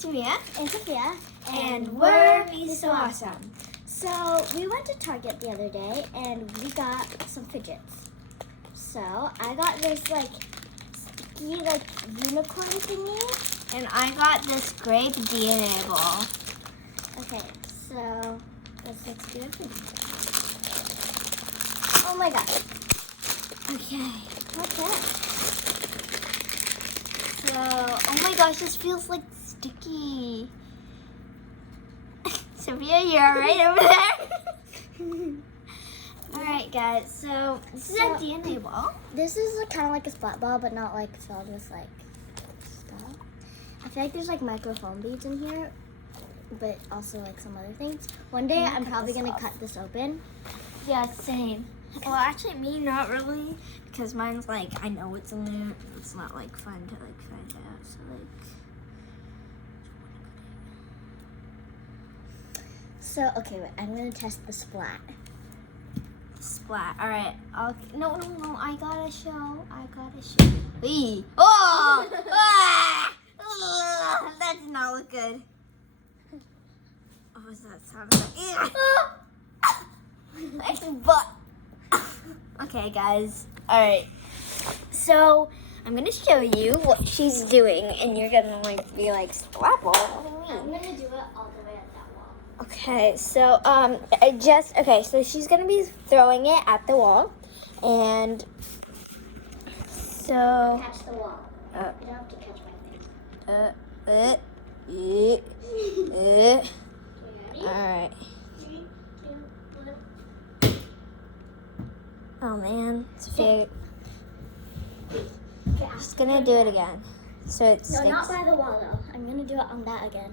it's Mia and Sophia, and we're Me So Awesome. So we went to Target the other day and we got some fidgets. So I got this sticky unicorn thingy. And I got this grape DNA ball. Okay, so let's do it. Oh my gosh. Okay. Okay. So, oh my gosh, this feels like sticky. Sophia, you're alright over there? Alright guys, so this is a DNA ball. This is kind of like a splat ball, but not filled with stuff. I feel like there's microfoam beads in here, but also some other things. One day I'm probably gonna cut this open. Yeah, same. Well, actually, me not really, because mine's I know what's in there. It's not fun to find out. So okay, wait. I'm gonna test the splat. Splat. All right. No. I gotta show. Wee. Oh! Ah! Ugh, that did not look good. Oh, does that sound like? It's butt. Okay, guys. All right. So I'm gonna show you what she's doing, and you're gonna be like, "Splat ball." What do you mean? I'm gonna do it all the way at that wall. Okay, so so she's gonna be throwing it at the wall, and so Catch the wall. You don't have to catch my face. All right. 3, 2, 1. Oh man, Sophia, Okay, she's gonna do it again. So it's no, not by the wall though. I'm gonna do it on that again.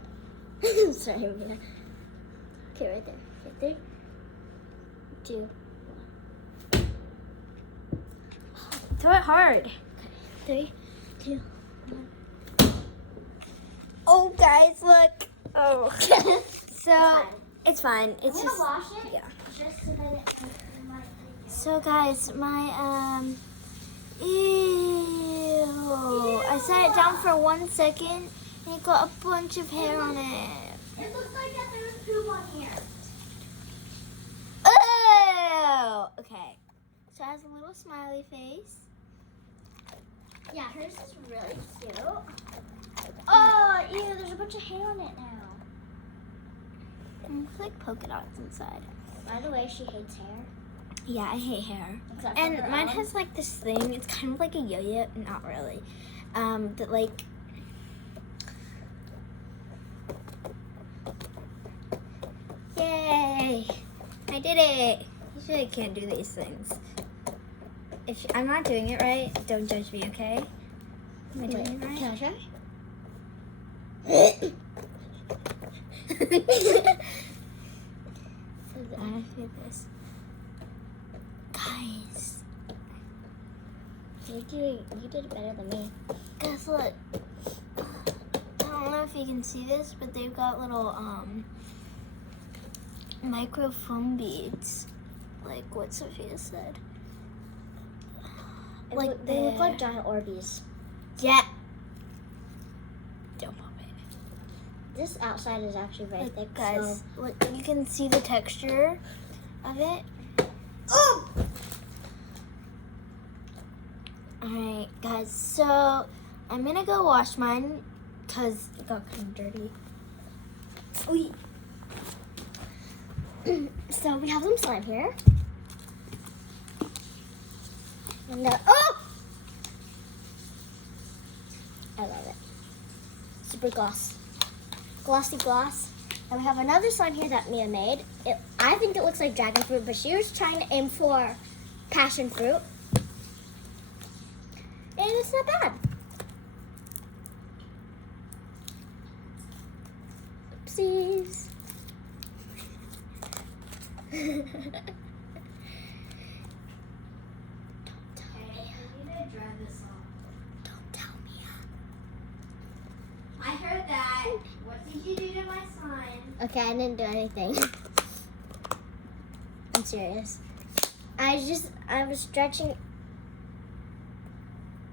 Sorry, Mina. Okay, right there. Okay, 3, 2, 1. Throw it hard. Okay, 3, 2, 1. Oh, guys, look. Oh. So it's fine. It's I'm just gonna wash it. yeah. Just so that it might. So guys, my ew. I set it down for 1 second and it got a bunch of hair on it. It looks like that there's poop on here. Oh! Okay. So it has a little smiley face. Yeah, hers is really cute. Oh, ew, there's a bunch of hair on it now. And it's like polka dots inside. By the way, she hates hair. Yeah, I hate hair. Except for And her mine own. has this thing, it's kind of like a yo-yo, not really. That yay! I did it! Usually I can't do these things. If I'm not doing it right, don't judge me, okay? Am I doing it right? Can I try? I feel this. Guys. You did it better than me. Guys, look. I don't know if you can see this, but they've got little microfoam beads, like what Sophia said. They look like giant Orbeez. Yeah. Don't pop it. This outside is actually very thick. Guys, So look, you can see the texture of it. oh! Alright, guys, so I'm gonna go wash mine because it got kind of dirty. Sweet. So we have some slime here. And oh! I love it. Super glossy gloss. And we have another slime here that Mia made. I think it looks like dragon fruit, but she was trying to aim for passion fruit. And it's not bad. Oopsies. Don't tell me. I heard that. What did you do to my slime? Okay, I didn't do anything. I'm serious. I was stretching.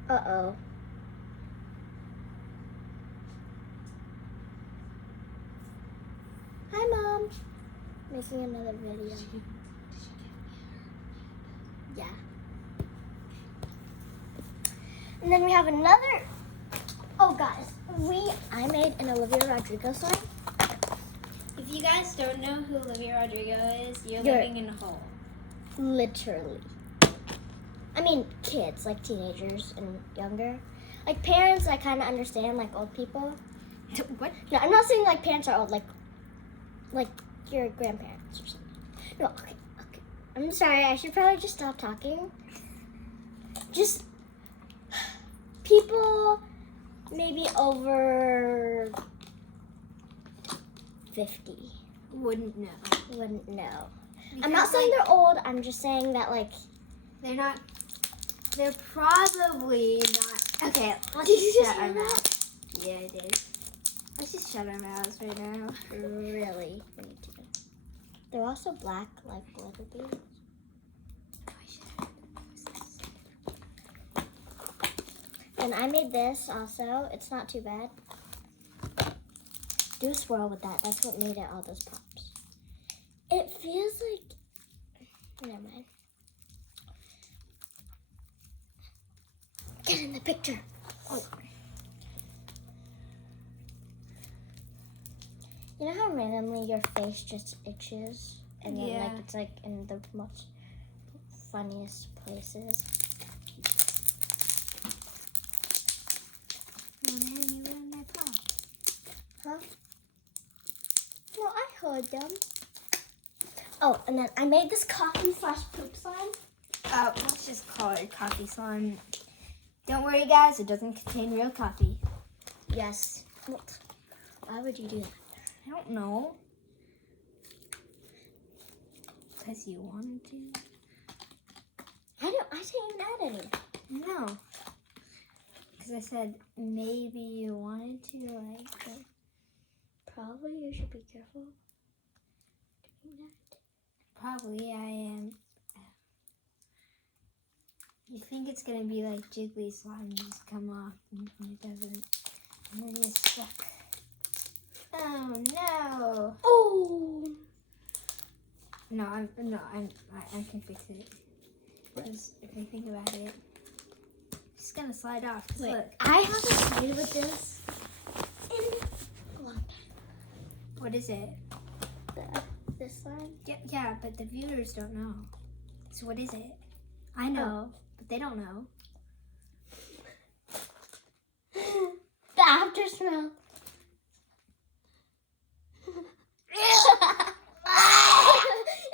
Uh-oh. I'm making another video. Yeah. And then we have another. Oh, guys, I made an Olivia Rodrigo sign. If you guys don't know who Olivia Rodrigo is, you're You're- living in a hole. Literally. I mean, kids, like teenagers and younger. Like parents, I kind of understand, like old people. What? No, I'm not saying like parents are old, like your grandparents or something. No, okay. I'm sorry, I should probably just stop talking. Just people maybe over 50 Wouldn't know. wouldn't know. I'm Because, not saying they're old, I'm just saying that like... they're not. They're probably not. Okay, let's Did you just just shut our hear that? mouths. Yeah, I did. Let's just shut our mouths right now. Really, we need to. They're also black, like leather beads. And I made this also. It's not too bad. Do a swirl with that. That's what made it all those pops. It feels like... Never mind. Get in the picture. Oh. You know how randomly your face just itches? And then Yeah. like it's like in the most funniest places. Oh man, you ruined my pop. Huh? No, I heard them. Oh, and then I made this coffee/poop sign. Let's just call it coffee slime. Don't worry, guys. It doesn't contain real coffee. Yes. What? Why would you do that? I don't know. Because you wanted to. I didn't add any. No. Because I said maybe you wanted to, like. Probably you should be careful doing that. Probably I am. You think it's gonna be like jiggly slime and just come off, and it doesn't, and then you're stuck. Oh no! Oh! No, I can fix it. Because if I think about it, it's just gonna slide off. 'Cause Wait, look, I haven't played with this in a long time. what is it? This slime? Yeah, but the viewers don't know. So what is it? I know, but they don't know. The after smell.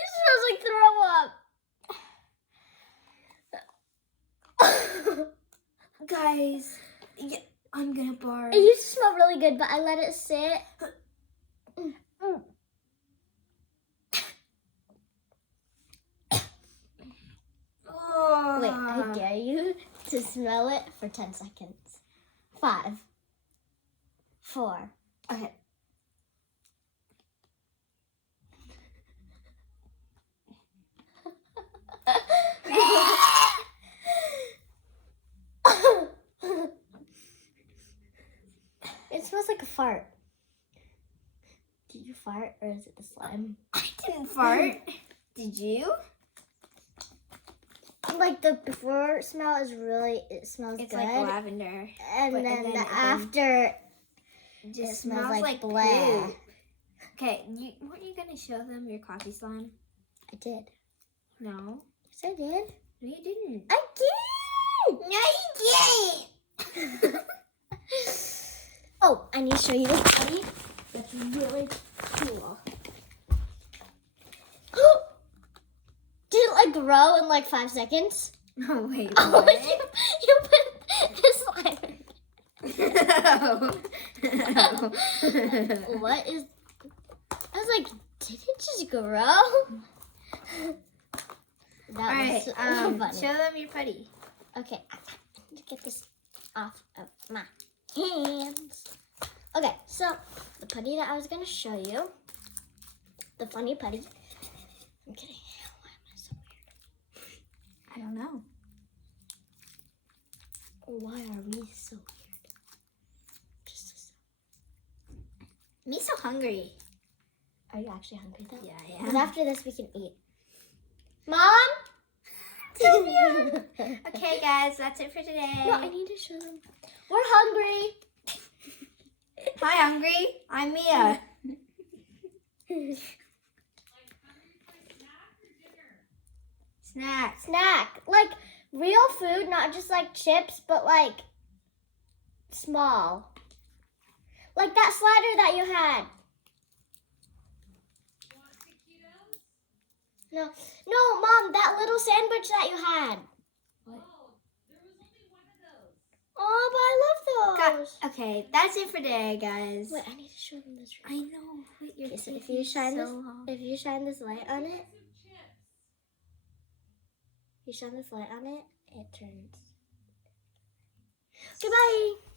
It smells like throw up. Guys, yeah, I'm gonna barf. It used to smell really good, but I let it sit. Wait, I dare you to smell it for 10 seconds. 5, 4. Okay. It smells like a fart. Did you fart or is it the slime? I didn't fart. Did you? Like the before smell is really, it smells It's good. like lavender. and but- then and the then- after, It it just smells smells like like bleh. poop. Okay, weren't you gonna show them your coffee slime? I did. No. Yes, I did. No, you didn't. I did! No, you didn't. Oh, I need to show you this putty. That's really cool. Did it like grow in like 5 seconds? Oh, wait. Oh, What? you put this slime. What is? I was like, did it just grow? That All right, was so funny. show them your putty. Okay, I need to get this off of my hands. Okay, so the putty that I was gonna show you, the funny putty. I'm kidding. Why am I so weird? I don't know. Why are we so weird? Just Me so hungry. Are you actually hungry though? Yeah, Because yeah. after this we can eat. Mom? Okay, guys, that's it for today. No, I need to show them. We're hungry. Hi, hungry. I'm Mia. Snack. Snack. Like real food, not just like chips, but like small. Like that slider that you had. No, Mom, that little sandwich that you had. What? Oh, but I love those. Okay, that's it for today, guys. Wait, I need to show them this. I know. Wait, you're Okay, so if taking you shine so this, long. if you shine this light on it, it turns. Goodbye.